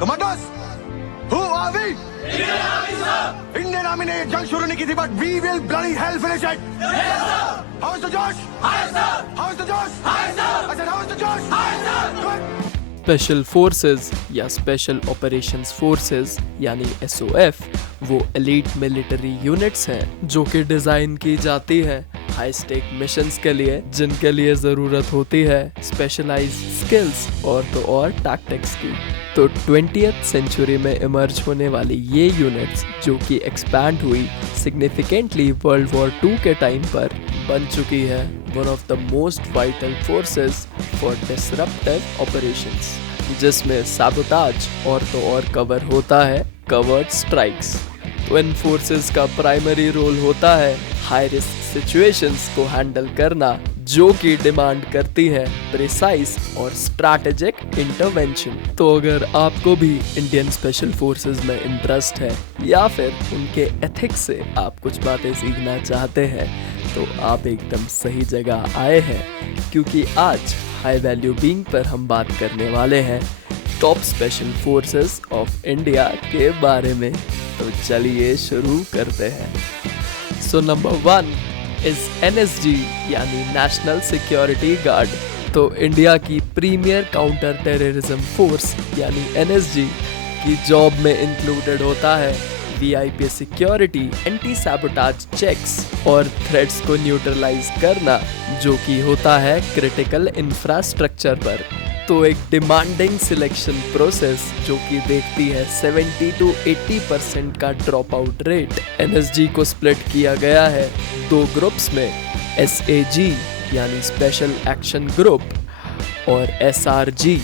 Commandos, who are we? Indian Army, sir. Indian Army ने जंग शुरू नहीं की थी, but we will bloody hell finish it. Yes, sir. How's the Josh? Hi, sir. How's the Josh? Hi, sir. I said, how's the Josh? Hi, sir. Good. Special forces या special operations forces यानी SOF वो elite military units हैं जो कि design की जाती है high stake missions के लिए, जिनके लिए जरूरत होती है स्पेशलाइज्ड स्किल्स और टैक्टिक्स की। तो 20th सेंचुरी में इमर्ज होने वाली ये यूनिट्स जो कि एक्सपैंड हुई सिग्निफिकेंटली वर्ल्ड वॉर 2 के टाइम पर, बन चुकी है one of the most vital forces for disruptive operations, जिसमें सैबोटाज और कवर होता है कवर्ड स्ट्राइक्स। तो इन फोर्सेस का प्राइमरी रोल होता है हाई रिस्क सिचुएशंस को हैंडल करना, जो कि डिमांड करती है प्रिसाइज और स्ट्रैटेजिक इंटरवेंशन। तो अगर आपको भी इंडियन स्पेशल फोर्सेस में इंटरेस्ट है या फिर उनके एथिक्स से आप कुछ बातें सीखना चाहते हैं, तो आप एकदम सही जगह आए हैं, क्योंकि आज हाई वैल्यू बीइंग पर हम बात करने वाले हैं top special forces of India के बारे में। तो चलिए शुरू करते हैं। सो नंबर 1 इज NSG यानी नेशनल सिक्योरिटी गार्ड। तो इंडिया की प्रीमियर काउंटर टेररिज्म फोर्स यानी NSG की जॉब में इंक्लूडेड होता है VIP security, anti sabotage checks और थ्रेट्स को न्यूट्रलाइज करना, जो कि होता है क्रिटिकल इंफ्रास्ट्रक्चर पर। तो एक डिमांडिंग सिलेक्शन प्रोसेस जो कि देखती है 70 to 80% का ड्रॉप आउट रेट। NSG को स्प्लिट किया गया है 2 ग्रुप्स में, SAG यानी स्पेशल एक्शन ग्रुप और SRG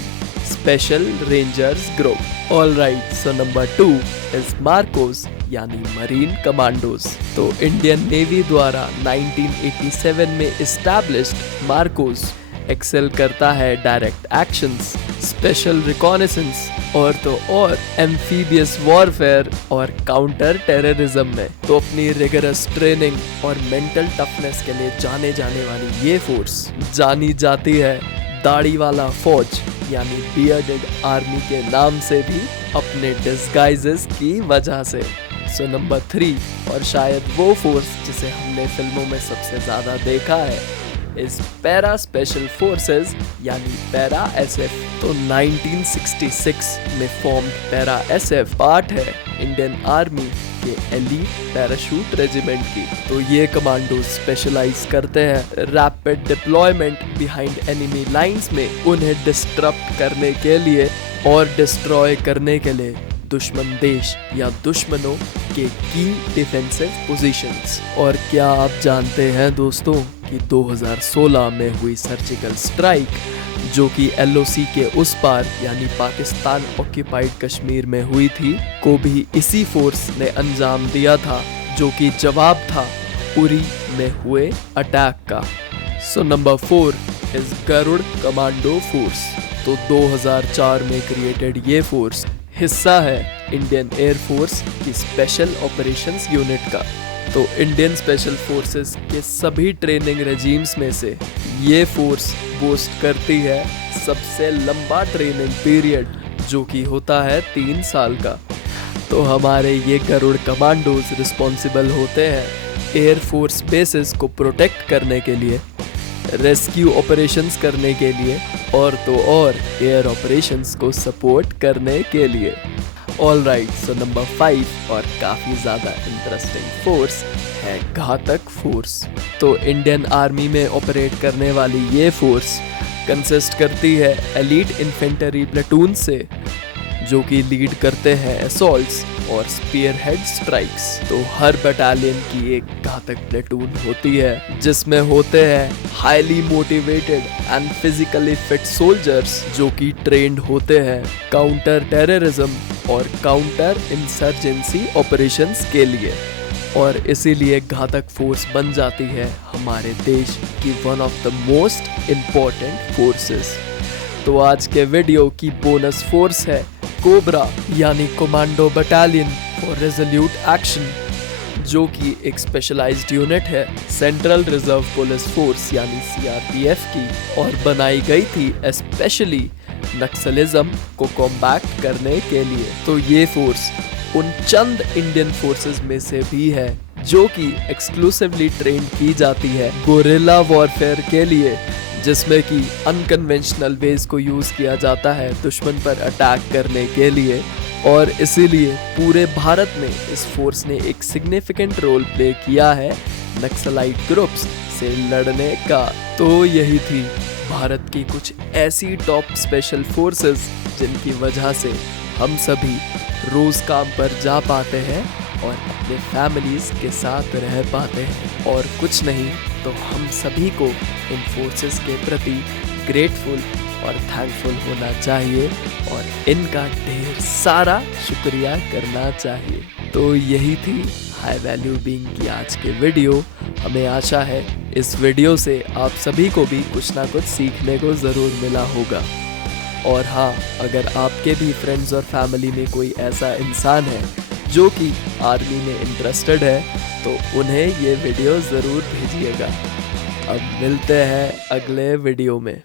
special rangers group. Alright, so number 2 is Marcos यानी मरीन कमांडोज। तो इंडियन नेवी द्वारा 1987 में एस्टैब्लिश्ड मार्कोस एक्सेल करता है डायरेक्ट एक्शंस, स्पेशल रिकॉनेसेंस और एम्फीबियस वॉरफेयर और काउंटर टेररिज्म में। तो अपनी रिगरस ट्रेनिंग और मेंटल टफनेस के लिए जाने जाने वाली ये फोर्स जानी जाती है दाढ़ी वाला फौज यानी बियर्डेड आर्मी के नाम से भी, अपने डिस्गाइजेस की वजह से। सो नंबर 3 और शायद वो फोर्स जिसे हमने फिल्मों में सबसे ज्यादा देखा है इस पैरा स्पेशल फोर्सेस यानी पैरा SF। तो 1966 में फॉर्म्ड पैरा SF पार्ट है इंडियन आर्मी के एलीट पैराशूट रेजिमेंट की। तो ये कमांडो स्पेशलाइज करते हैं rapid deployment behind enemy lines में, उन्हें डिस्टरप्ट करने के लिए और डिस्ट्रॉय करने के लिए दुश्मन देश या दुश्मनों के की डिफेंसिव पोजीशंस। और क्या आप जानते हैं दोस्तों कि 2016 में हुई सर्जिकल स्ट्राइक जो कि LOC के उस पार यानी पाकिस्तान ऑक्यूपाइड कश्मीर में हुई थी, को भी इसी फोर्स ने अंजाम दिया था, जो कि जवाब था उरी में हुए अटैक का। So number 4 is Garud commando force. तो 2004 में क्रिएटेड ये फोर्स हिस्सा है इंडियन एयर फोर्स की स्पेशल ऑपरेशंस यूनिट का। तो इंडियन स्पेशल फोर्सेस के सभी ट्रेनिंग रेजिम्स में से ये फोर्स बोस्ट करती है सबसे लंबा ट्रेनिंग पीरियड, जो कि होता है 3 साल का। तो हमारे ये गरुड़ कमांडोज रिस्पॉन्सिबल होते हैं एयर फोर्स बेसिस को प्रोटेक्ट करने के लिए, रेस्क्यू ऑपरेशंस करने के लिए और एयर ऑपरेशंस को सपोर्ट करने के लिए। ऑलराइट, सो नंबर 5 और काफी ज्यादा इंटरेस्टिंग फोर्स है घातक फोर्स। तो इंडियन आर्मी में ऑपरेट करने वाली ये फोर्स कंसिस्ट करती है एलीट इन्फेंट्री प्लेटून से, जो कि लीड करते हैं असॉल्ट्स और स्पीयरहेड स्ट्राइक्स। तो हर बटालियन की एक घातक प्लेटून होती है, जिसमें होते हैं highly motivated and physically fit soldiers, जो कि ट्रेंड होते हैं काउंटर टेररिज्म और काउंटर इंसर्जेंसी ऑपरेशंस के लिए, और इसीलिए घातक फोर्स बन जाती है हमारे देश की one of the most important forces. तो आज के वीडियो की बोनस फोर्स है कोबरा यानी commando battalion for resolute action, जो कि एक स्पेशलाइज्ड यूनिट है सेंट्रल रिजर्व पुलिस फोर्स यानी CRPF की, और बनाई गई थी स्पेशली नक्सलिज्म को कॉम्बैक्ट करने के लिए। तो ये फोर्स उन चंद इंडियन फोर्सेस में से भी है जो कि एक्सक्लूसिवली ट्रेन की जाती है गोरिल्ला वॉरफेयर के लिए, जिसमें कि अनकन्वेंशनल वेज को यूज किया जाता है दुश्मन पर अटैक करने के लिए। और इसीलिए पूरे भारत में इस फोर्स ने एक सिग्निफिकेंट रोल प्ले किया है नक्सलाइट ग्रुप्स से लड़ने का। तो यही थी भारत की कुछ ऐसी टॉप स्पेशल फोर्सेस जिनकी वजह से हम सभी रोज काम पर जा पाते हैं और अपने फैमिलीज के साथ रह पाते हैं। और कुछ नहीं तो हम सभी को इन फोर्सेस के प्रति ग्रेटफुल और थैंकफुल होना चाहिए और इनका ढेर सारा शुक्रिया करना चाहिए। तो यही थी हाई वैल्यू बीइंग की आज के वीडियो। हमें आशा है इस वीडियो से आप सभी को भी कुछ ना कुछ सीखने को ज़रूर मिला होगा। और हाँ, अगर आपके भी फ्रेंड्स और फैमिली में कोई ऐसा इंसान है जो कि आर्मी में इंटरेस्टेड है तो उन्हें ये वीडियो ज़रूर भेजिएगा। अब मिलते हैं अगले वीडियो में।